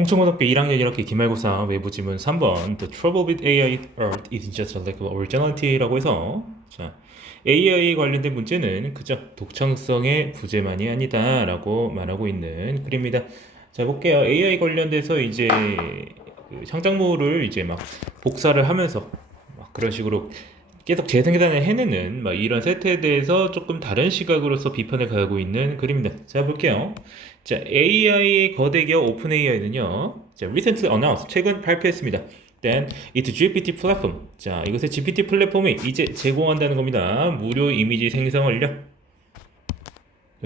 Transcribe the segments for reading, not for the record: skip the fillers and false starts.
홍천고등학교 1학년 1학기 기말고사 외부 지문 3번 The trouble with AI art is just a lack of originality라고 해서 자, AI 관련된 문제는 그저 독창성의 부재만이 아니다 라고 말하고 있는 글입니다. 자, 볼게요. AI 관련돼서 이제 그 창작물을 이제 막 복사를 하면서 막 그런 식으로 계속 재생산을 해내는 막 이런 세태에 대해서 조금 다른 시각으로서 비판을 가하고 있는 글입니다. 자, 볼게요. 자, AI의 거대 기업 오픈 AI는요. 자, recently announced 최근 발표했습니다. Then its GPT 플랫폼. 자, 이것의 GPT 플랫폼이 이제 제공한다는 겁니다. 무료 이미지 생성을요.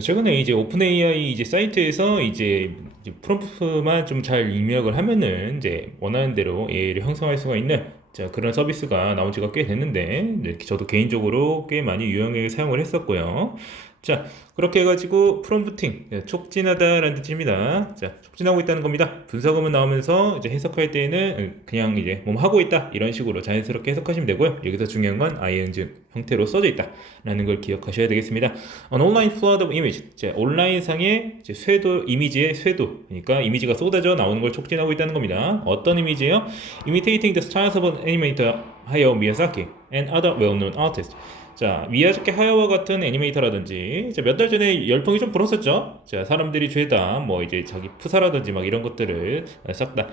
최근에 이제 오픈 AI 이제 사이트에서 이제 프롬프트만 좀 잘 입력을 하면은 이제 원하는 대로 AI를 형성할 수가 있는 자, 그런 서비스가 나온 지가 꽤 됐는데 네, 저도 개인적으로 꽤 많이 유용하게 사용을 했었고요. 자, 그렇게 해가지고 프롬프팅 촉진하다라는 뜻입니다. 자, 촉진하고 있다는 겁니다. 분사구문 나오면서 이제 해석할 때는 그냥 이제 몸 하고 있다 이런 식으로 자연스럽게 해석하시면 되고요. 여기서 중요한 건 ing 형태로 써져 있다라는 걸 기억하셔야 되겠습니다. An online flood of image. 자, 온라인상의 이제 쇄도 이미지의 쇄도 그러니까 이미지가 쏟아져 나오는 걸 촉진하고 있다는 겁니다. 어떤 이미지예요? Imitating the styles of an animator Hayao Miyazaki and other well-known artists. 자, 미야자키 하야와 같은 애니메이터라든지 몇 달 전에 열풍이 좀 불었었죠. 자, 사람들이 죄다 뭐 이제 자기 푸사라든지 막 이런 것들을 싹 다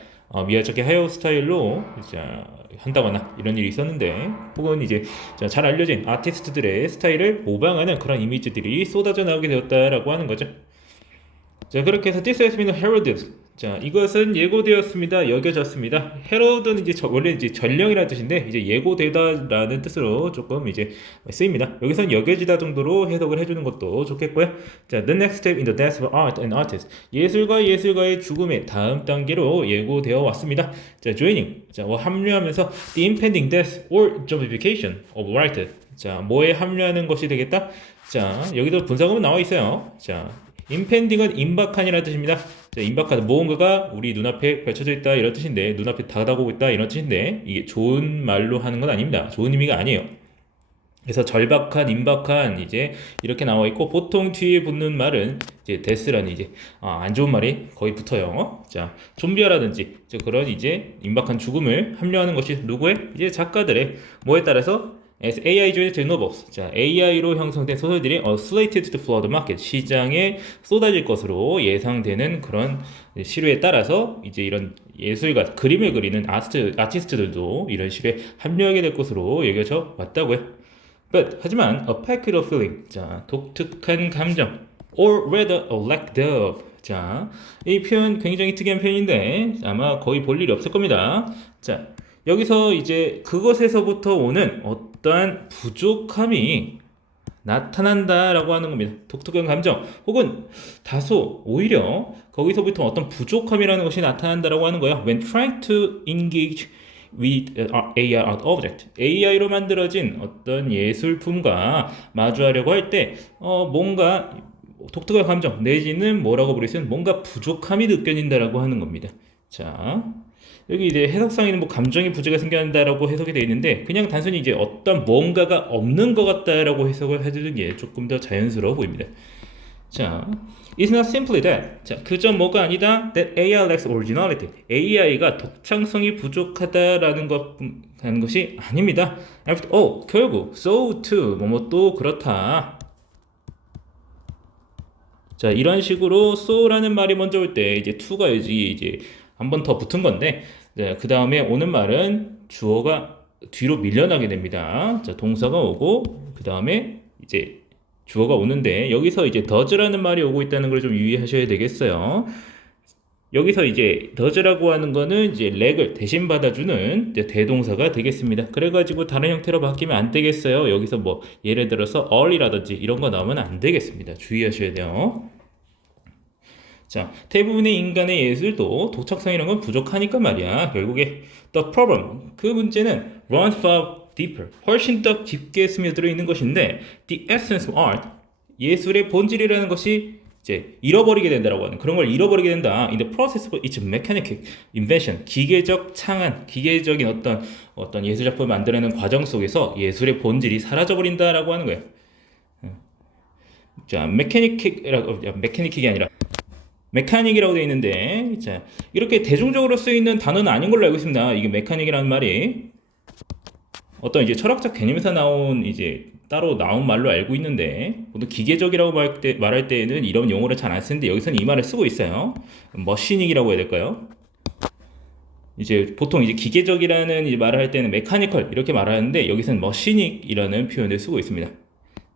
미야자키 하야오 스타일로 자, 한다거나 이런 일이 있었는데 혹은 이제 잘 알려진 아티스트들의 스타일을 모방하는 그런 이미지들이 쏟아져 나오게 되었다라고 하는 거죠. 자, 그렇게 해서 this has been heralded. 자, 이것은 예고되었습니다. 여겨졌습니다. herald는 이제 원래 이제 전령이라는 뜻인데 이제 예고되다라는 뜻으로 조금 이제 쓰입니다. 여기서는 여겨지다 정도로 해석을 해주는 것도 좋겠고요. 자, the next step in the death of art and artist. 예술가의 죽음의 다음 단계로 예고되어 왔습니다. 자, joining. 자, 합류하면서 the impending death or zombification of writer. 자, 뭐에 합류하는 것이 되겠다? 자, 여기도 분사구문 나와 있어요. 자, 임펜딩은 임박한이라는 뜻입니다. 자, 임박한 무언가가 우리 눈앞에 펼쳐져 있다 이런 뜻인데 눈앞에 다가오고 있다 이런 뜻인데 이게 좋은 말로 하는 건 아닙니다. 좋은 의미가 아니에요. 그래서 절박한, 임박한 이제 이렇게 나와 있고 보통 뒤에 붙는 말은 이제 데스라는 이제 안 좋은 말이 거의 붙어요. 자, 좀비아라든지 그런 이제 임박한 죽음을 합류하는 것이 누구의 이제 작가들의 뭐에 따라서 As AI-generated novels, 자, AI로 형성된 소설들이 slated to flood the market, 시장에 쏟아질 것으로 예상되는 그런 시류에 따라서 이제 이런 예술가, 그림을 그리는 아티스트들도 이런 시류에 합류하게 될 것으로 여겨져 왔다고요. But, 하지만 a peculiar feeling, 자, 독특한 감정, or rather a lack thereof, 자, 이 표현 굉장히 특이한 표현인데 아마 거의 볼 일이 없을 겁니다. 자, 여기서 이제 그것에서부터 오는 어떠한 부족함이 나타난다라고 하는 겁니다. 독특한 감정 혹은 다소 오히려 거기서부터 어떤 부족함이라는 것이 나타난다라고 하는 거예요. When trying to engage with AI art object, AI로 만들어진 어떤 예술품과 마주하려고 할 때 뭔가 독특한 감정 내지는 뭐라고 부를 수 있는 뭔가 부족함이 느껴진다라고 하는 겁니다. 자, 여기 이제 해석상에는 뭐 감정의 부재가 생겨난다라고 해석이 되어 있는데 그냥 단순히 이제 어떤 뭔가가 없는 것 같다라고 해석을 해주는 게 조금 더 자연스러워 보입니다. 자, it's not simply that. 자, 그저 뭐가 아니다. That AI lacks originality. AI가 독창성이 부족하다라는 하는 것이 아닙니다. After all, 결국 so too 뭐또 그렇다. 자, 이런 식으로 so라는 말이 먼저 올 때 이제 to가 이제 한 번 더 붙은 건데 그 다음에 오는 말은 주어가 뒤로 밀려나게 됩니다. 자, 동사가 오고 그 다음에 이제 주어가 오는데 여기서 이제 does라는 말이 오고 있다는 걸 좀 유의하셔야 되겠어요. 여기서 이제 does라고 하는 거는 이제 렉을 대신 받아주는 이제 대동사가 되겠습니다. 그래가지고 다른 형태로 바뀌면 안 되겠어요. 여기서 뭐 예를 들어서 all이라든지 이런 거 나오면 안 되겠습니다. 주의하셔야 돼요. 자, 대부분의 인간의 예술도 독창성이라는 건 부족하니까 말이야. 결국에 the problem, 그 문제는 runs far deeper, 훨씬 더 깊게 스며들어 있는 것인데 the essence of art, 예술의 본질이라는 것이 이제 잃어버리게 된다라고 하는 그런 걸 잃어버리게 된다. In the process of its mechanical invention, 기계적 창안, 기계적인 어떤 예술 작품을 만들어내는 과정 속에서 예술의 본질이 사라져버린다라고 하는 거예요. 자, 메카닉이 아니라 메카닉이라고 되어 있는데, 자, 이렇게 대중적으로 쓰이는 단어는 아닌 걸로 알고 있습니다. 이게 메카닉이라는 말이 어떤 이제 철학적 개념에서 나온 이제 따로 나온 말로 알고 있는데, 보통 기계적이라고 말할 때에는 이런 용어를 잘 안 쓰는데 여기서는 이 말을 쓰고 있어요. 머시닉이라고 해야 될까요? 이제 보통 이제 기계적이라는 이제 말을 할 때는 메카니컬 이렇게 말하는데 여기서는 머시닉이라는 표현을 쓰고 있습니다.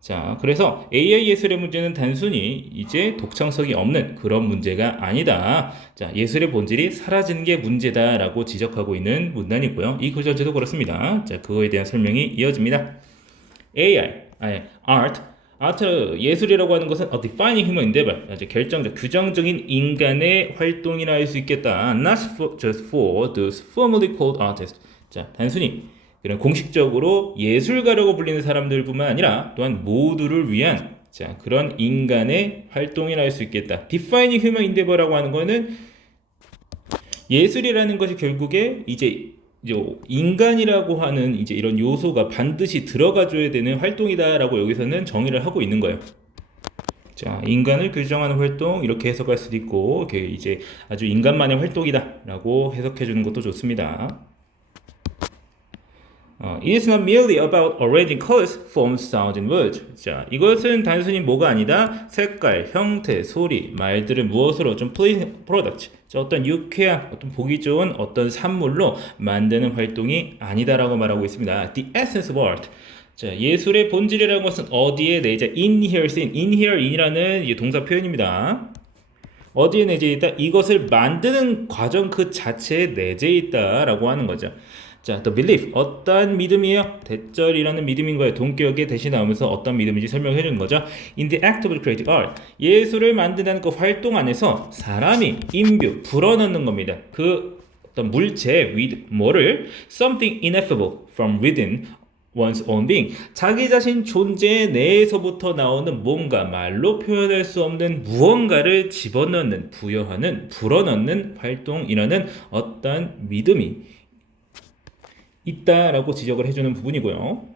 자, 그래서 AI 예술의 문제는 단순히 이제 독창성이 없는 그런 문제가 아니다. 자, 예술의 본질이 사라지는 게 문제다라고 지적하고 있는 문단이고요. 이 글 전체도 그렇습니다. 자, 그거에 대한 설명이 이어집니다. 아트, 예술이라고 하는 것은 a defining human endeavor, 아주 결정적, 규정적인 인간의 활동이라 할 수 있겠다. Not just for those formally called artists. 자, 단순히 그런 공식적으로 예술가라고 불리는 사람들뿐만 아니라 또한 모두를 위한 자, 그런 인간의 활동이라 할 수 있겠다. Defining human endeavor라고 하는 거는 예술이라는 것이 결국에 이제 인간이라고 하는 이제 이런 요소가 반드시 들어가줘야 되는 활동이다라고 여기서는 정의를 하고 있는 거예요. 자, 인간을 규정하는 활동 이렇게 해석할 수도 있고, 이제 아주 인간만의 활동이다라고 해석해 주는 것도 좋습니다. It is not merely about arranging colors, forms, sounds, and words. 자, 이것은 단순히 뭐가 아니다. 색깔, 형태, 소리, 말들을 무엇으로 좀 pleasing product. 자, 어떤 유쾌한, 어떤 보기 좋은 어떤 산물로 만드는 활동이 아니다라고 말하고 있습니다. The essence of art. 자, 예술의 본질이라는 것은 어디에 내재 inheres in. inhere인이라는 이제 동사 표현입니다. 어디에 내재 있다? 이것을 만드는 과정 그 자체에 내재 있다라고 하는 거죠. 자, the belief 어떠한 믿음이에요? 대절이라는 믿음인 거예요. 동격에 대신 나오면서 어떤 믿음인지 설명해 주는 거죠. In the act of creative art 예술을 만드는 그 활동 안에서 사람이 인뷰 불어넣는 겁니다. 그 어떤 물체 with 뭐를 something ineffable from within one's own being 자기 자신 존재 내에서부터 나오는 뭔가 말로 표현할 수 없는 무언가를 집어넣는 부여하는 불어넣는 활동이라는 어떤 믿음이 있다라고 지적을 해주는 부분이고요.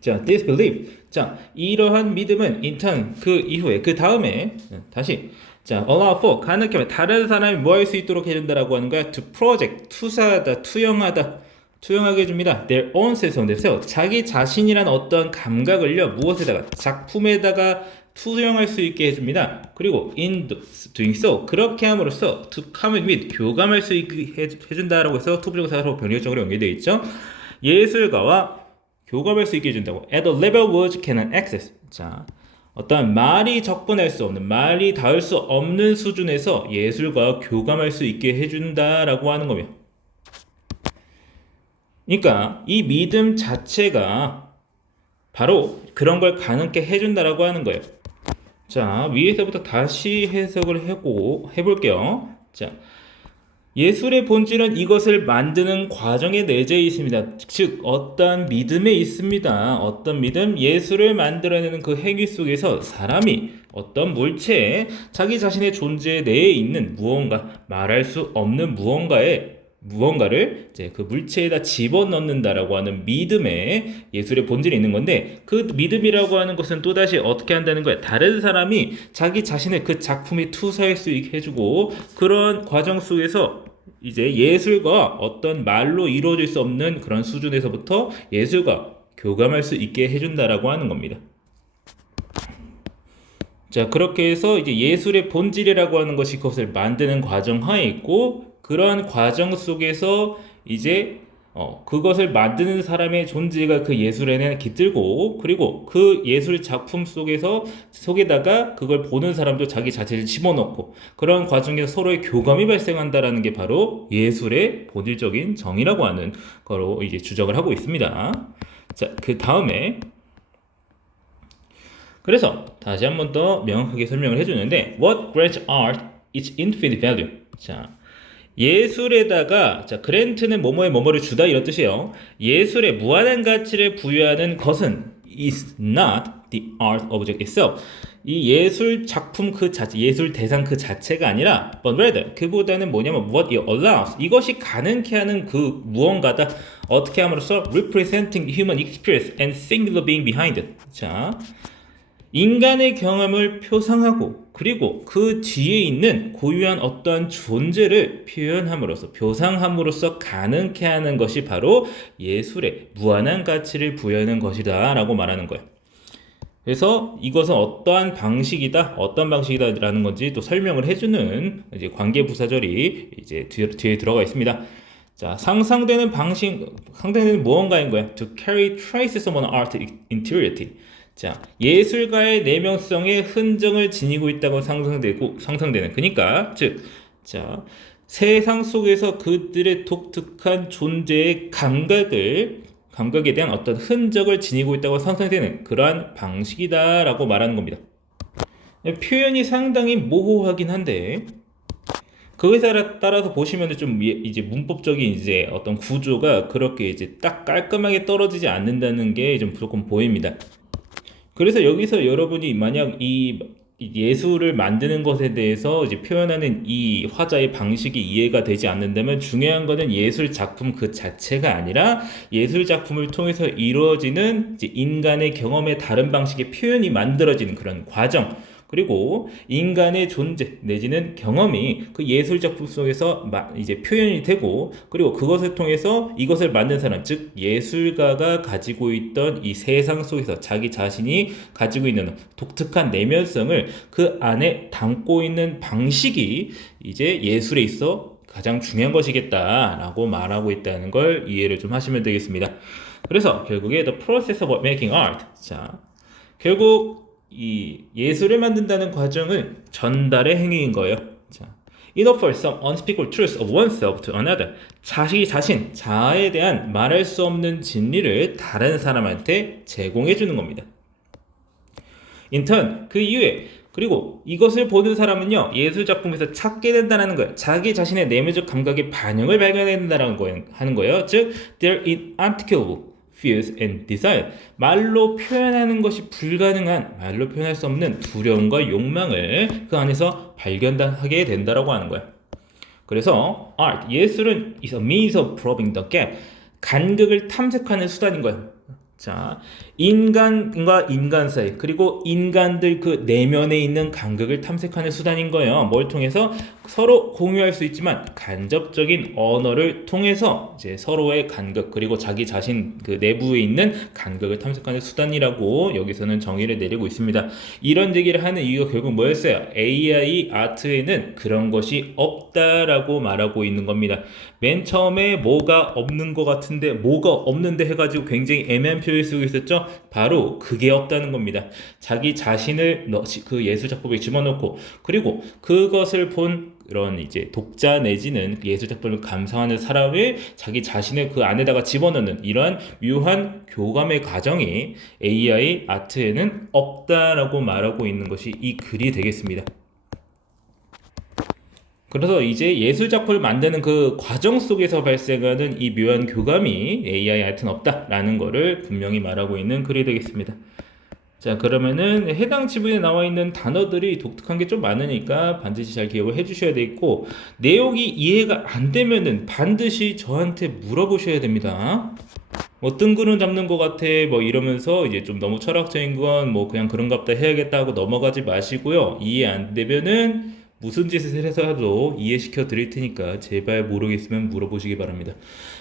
자, this belief. 자, 이러한 믿음은 in turn 그 이후에 그 다음에 다시 자, allow for 가능하게 하면 다른 사람이 뭐 할 수 있도록 해준다라고 하는 거야. to project 투사하다, 투영하게 해줍니다. their own sense of themselves 자기 자신이란 어떤 감각을요 무엇에다가 작품에다가 투영할 수 있게 해줍니다. 그리고 in doing so 그렇게 함으로써 to comment with 교감할 수 있게 해준다라고 해서 투부정사로 병렬적으로 연결되어 있죠. 예술가와 교감할 수 있게 해준다고. at a level words cannot access. 자, 어떤 말이 접근할 수 없는 말이 닿을 수 없는 수준에서 예술가와 교감할 수 있게 해준다라고 하는 거며. 그러니까 이 믿음 자체가 바로 그런 걸 가능케 해준다라고 하는 거예요. 자, 위에서부터 다시 해석을 해볼게요. 자, 예술의 본질은 이것을 만드는 과정에 내재해 있습니다. 즉, 어떤 믿음에 있습니다. 어떤 믿음? 예술을 만들어내는 그 행위 속에서 사람이 어떤 물체에 자기 자신의 존재 내에 있는 무언가, 말할 수 없는 무언가를 이제 그 물체에다 집어넣는다라고 하는 믿음에 예술의 본질이 있는 건데 그 믿음이라고 하는 것은 또다시 어떻게 한다는 거야? 다른 사람이 자기 자신을 그 작품에 투사할 수 있게 해주고 그런 과정 속에서 이제 예술과 어떤 말로 이루어질 수 없는 그런 수준에서부터 예술과 교감할 수 있게 해준다라고 하는 겁니다. 자, 그렇게 해서 이제 예술의 본질이라고 하는 것이 그것을 만드는 과정 하에 있고 그러한 과정 속에서 이제 그것을 만드는 사람의 존재가 그 예술에는 깃들고 그리고 그 예술 작품 속에다가 그걸 보는 사람도 자기 자체를 집어넣고 그런 과정에서 서로의 교감이 발생한다라는 게 바로 예술의 본질적인 정의라고 하는 거로 이제 주장을 하고 있습니다. 자, 그 다음에 그래서 다시 한 번 더 명확하게 설명을 해주는데 What grants art its infinite value. 자, 예술에다가 자 그랜트는 뭐뭐를 주다 이런 뜻이에요. 예술에 무한한 가치를 부여하는 것은 is not the art object itself. 이 예술 작품 그 자체, 예술 대상 그 자체가 아니라 but rather 그보다는 뭐냐면 what it allows 이것이 가능케 하는 그 무언가다. 어떻게 함으로써 representing human experience and singular being behind it. 자, 인간의 경험을 표상하고 그리고 그 뒤에 있는 고유한 어떠한 존재를 표현함으로써 표상함으로써 가능케 하는 것이 바로 예술에 무한한 가치를 부여하는 것이다 라고 말하는 거예요. 그래서 이것은 어떠한 방식이다, 어떤 방식이다라는 건지 또 설명을 해주는 이제 관계부사절이 이제 뒤에 들어가 있습니다. 자, 상상되는 무언가인 거야. To carry traces of an art interiority. 자, 예술가의 내면성의 흔적을 지니고 있다고 상상되는. 그러니까, 즉, 자, 세상 속에서 그들의 독특한 존재의 감각에 대한 어떤 흔적을 지니고 있다고 상상되는 그러한 방식이다라고 말하는 겁니다. 표현이 상당히 모호하긴 한데, 그거에 따라서 보시면 좀 이제 문법적인 이제 어떤 구조가 그렇게 이제 딱 깔끔하게 떨어지지 않는다는 게 좀 조금 보입니다. 그래서 여기서 여러분이 만약 이 예술을 만드는 것에 대해서 이제 표현하는 이 화자의 방식이 이해가 되지 않는다면 중요한 거는 예술 작품 그 자체가 아니라 예술 작품을 통해서 이루어지는 이제 인간의 경험의 다른 방식의 표현이 만들어지는 그런 과정, 그리고 인간의 존재 내지는 경험이 그 예술 작품 속에서 이제 표현이 되고, 그리고 그것을 통해서 이것을 만든 사람, 즉 예술가가 가지고 있던 이 세상 속에서 자기 자신이 가지고 있는 독특한 내면성을 그 안에 담고 있는 방식이 이제 예술에 있어 가장 중요한 것이겠다라고 말하고 있다는 걸 이해를 좀 하시면 되겠습니다. 그래서 결국에 the process of making art, 자, 결국 이 예술을 만든다는 과정은 전달의 행위인 거예요. 자, in offer some unspeakable truth of oneself to another. 자기 자신, 자아에 대한 말할 수 없는 진리를 다른 사람한테 제공해 주는 겁니다. in turn, 그 이후에 그리고 이것을 보는 사람은요, 예술 작품에서 찾게 된다는 거예요. 자기 자신의 내면적 감각의 반영을 발견해야 하는 거예요. 즉, they're inarticulable fears and desire. 말로 표현하는 것이 불가능한, 말로 표현할 수 없는 두려움과 욕망을 그 안에서 발견하게 된다라고 하는 거야. 그래서 art, 예술은 is a means of probing the gap. 간극을 탐색하는 수단인 거야. 자, 인간과 인간 사이, 그리고 인간들 그 내면에 있는 간극을 탐색하는 수단인 거예요. 뭘 통해서? 서로 공유할 수 있지만 간접적인 언어를 통해서 이제 서로의 간극, 그리고 자기 자신 그 내부에 있는 간극을 탐색하는 수단이라고 여기서는 정의를 내리고 있습니다. 이런 얘기를 하는 이유가 결국 뭐였어요? AI 아트에는 그런 것이 없다라고 말하고 있는 겁니다. 맨 처음에 뭐가 없는 것 같은데 뭐가 없는데 해가지고 굉장히 애매한 표현을 쓰고 있었죠. 바로 그게 없다는 겁니다. 자기 자신을 그 예술 작품에 집어넣고, 그리고 그것을 본 그런 이제 독자 내지는 예술 작품을 감상하는 사람을 자기 자신을 그 안에다가 집어넣는 이러한 묘한 교감의 과정이 AI 아트에는 없다라고 말하고 있는 것이 이 글이 되겠습니다. 그래서 이제 예술 작품을 만드는 그 과정 속에서 발생하는 이 묘한 교감이 AI 아트는 없다라는 거를 분명히 말하고 있는 글이 되겠습니다. 자, 그러면은 해당 지문에 나와 있는 단어들이 독특한 게 좀 많으니까 반드시 잘 기억을 해주셔야 되겠고, 내용이 이해가 안 되면은 반드시 저한테 물어보셔야 됩니다. 뭐 뜬구름 잡는 것 같아 뭐 이러면서 이제 좀 너무 철학적인 건 뭐 그냥 그런갑다 해야겠다 하고 넘어가지 마시고요. 이해 안 되면은 무슨 짓을 해서라도 이해시켜 드릴 테니까 제발 모르겠으면 물어보시기 바랍니다.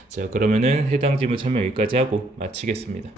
자, 그러면은 해당 질문 설명 여기까지 하고 마치겠습니다.